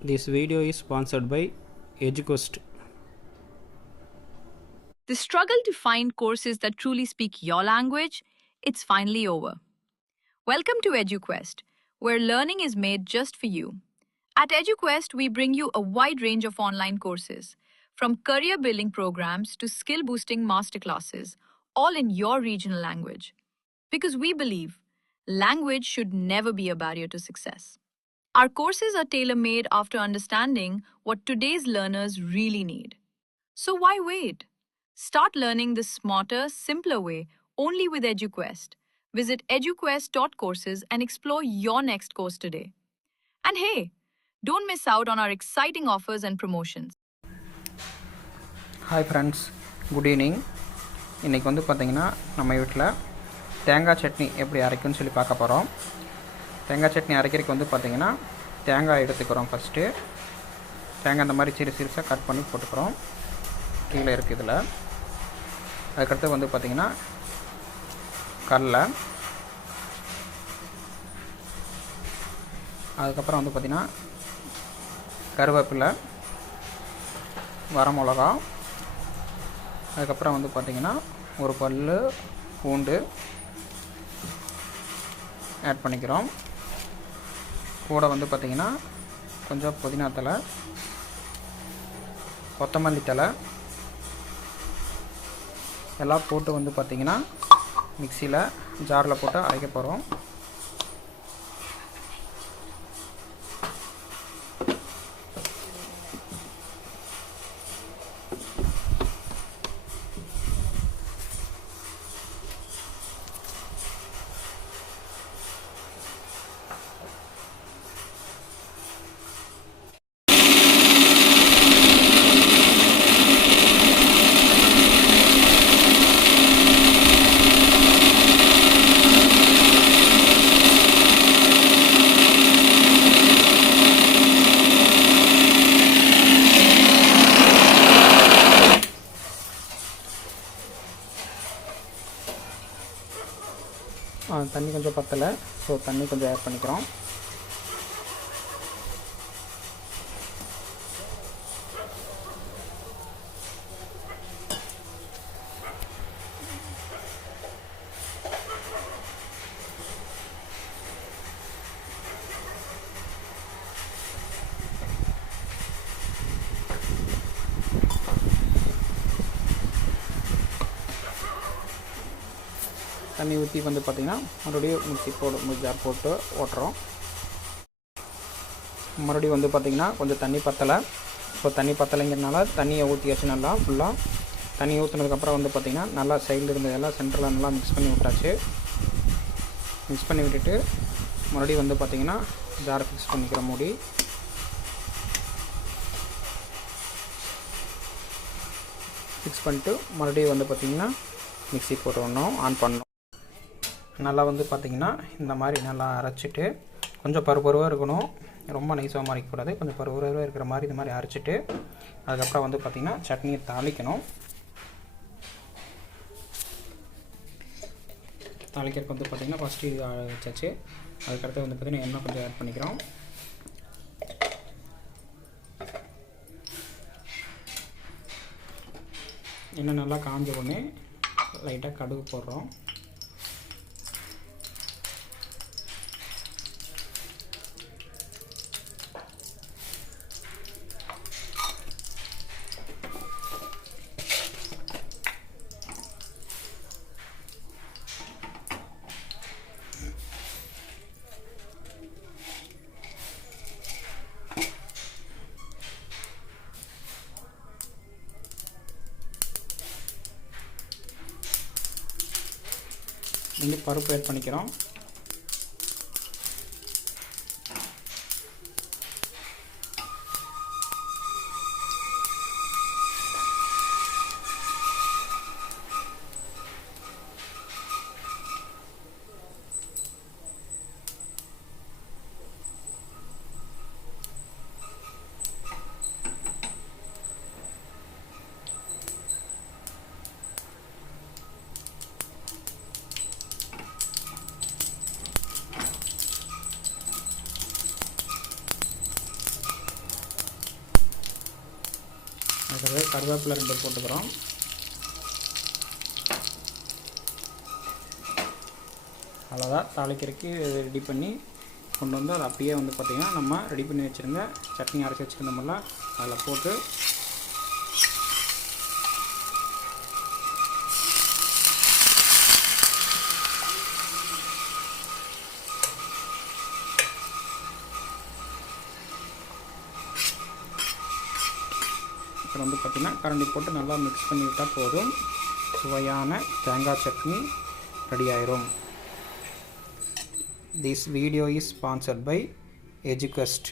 This video is sponsored by EduQuest. The struggle to find courses that truly speak your language, it's finally over. Welcome to EduQuest, where learning is made just for you. At EduQuest, we bring you a wide range of online courses, from career building programs to skill boosting masterclasses, all in your regional language. Because we believe language should never be a barrier to success. Our courses are tailor made after understanding what today's learners really need. So why wait? Start learning the smarter, simpler way only with EduQuest. Visit eduquest.courses and explore your next course today. And hey, don't miss out on our exciting offers and promotions. Hi friends, good evening. இன்றைக்கி வந்து பார்த்திங்கன்னா நம்ம வீட்டில் தேங்காய் சட்னி எப்படி அரைக்குன்னு சொல்லி பார்க்க போகிறோம். தேங்காய் சட்னி அரைக்கிறதுக்கு வந்து பார்த்திங்கன்னா தேங்காய் எடுத்துக்கிறோம். ஃபஸ்ட்டு தேங்காய் இந்த மாதிரி சிறுசாக கட் பண்ணி போட்டுக்கிறோம். கீழே இருக்குது இதில். அதுக்கடுத்து வந்து பார்த்திங்கன்னா கடலை, அதுக்கப்புறம் வந்து பார்த்திங்கன்னா கருவேப்பிலை, வரமிளகா, அதுக்கப்புறம் வந்து பார்த்திங்கன்னா ஒரு பல் பூண்டு ஆட் பண்ணிக்கிறோம். கூட வந்து பார்த்திங்கன்னா கொஞ்சம் புதினா தழை, கொத்தமல்லி தழை எல்லாம் போட்டு வந்து பார்த்திங்கன்னா மிக்சியில் ஜாரில் போட்டு அரைக்க போகிறோம். தண்ணி கொஞ்சம் பத்தலை, ஸோ தண்ணி கொஞ்சம் ஆட் பண்ணிக்கிறோம். தண்ணி ஊற்றி வந்து பார்த்திங்கன்னா மறுபடியும் ஜார் போட்டு ஓட்டுறோம். மறுபடியும் வந்து பார்த்திங்கன்னா கொஞ்சம் தண்ணி பத்தலை. ஸோ தண்ணி பத்தலைங்கிறனால தண்ணியை ஊற்றியாச்சு. நல்லா ஃபுல்லாக தண்ணி ஊற்றுனதுக்கப்புறம் வந்து பார்த்திங்கன்னா நல்லா சைடில் இருந்ததெல்லாம் சென்டரில் நல்லா மிக்ஸ் பண்ணி விட்டாச்சு. மிக்ஸ் பண்ணி விட்டுட்டு மறுபடியும் வந்து பார்த்திங்கன்னா ஜாரை ஃபிக்ஸ் பண்ணிக்கிற மூடி. ஃபிக்ஸ் பண்ணிட்டு மறுபடியும் வந்து பார்த்திங்கன்னா மிக்ஸி போட்டு ஆன் பண்ணணும். நல்லா வந்து பார்த்திங்கன்னா இந்த மாதிரி நல்லா அரைச்சிட்டு கொஞ்சம் பருப்பருவாக இருக்கணும், ரொம்ப நைஸாக அரைக்கக்கூடாது. கொஞ்சம் பருப்பருவாக இருக்கிற மாதிரி இந்த மாதிரி அரைச்சிட்டு அதுக்கப்புறம் வந்து பார்த்திங்கன்னா சட்னியை தாளிக்கணும். தாளிக்கிறதுக்கு வந்து பார்த்திங்கன்னா ஃபஸ்ட்டு இது வச்சாச்சு. அதுக்கடுத்து வந்து பார்த்திங்கன்னா எண்ணெய் கொஞ்சம் ஆட் பண்ணிக்கிறோம். எண்ணெய் நல்லா காஞ்ச உடனே லைட்டாக கடுகு போடுறோம். இங்கே பருப்பு ஆட் பண்ணிக்கிறோம். அடுத்தது கருவேப்பிலை 2 போட்டுக்கிறோம். அவ்வளோதான், தாளிக்கிறதுக்கு ரெடி பண்ணி கொண்டு வந்து அதை அப்படியே வந்து பார்த்திங்கன்னா நம்ம ரெடி பண்ணி வச்சுருங்க சட்னி அரைச்சி வச்சுருந்தோம்ல அதில் போட்டு அப்புறம் வந்து பார்த்திங்கன்னா கரண்டி போட்டு நல்லா மிக்ஸ் பண்ணிவிட்டால் போதும். சுவையான தேங்காய் சட்னி ரெடி ஆயிரும். This video is sponsored by EduQuest.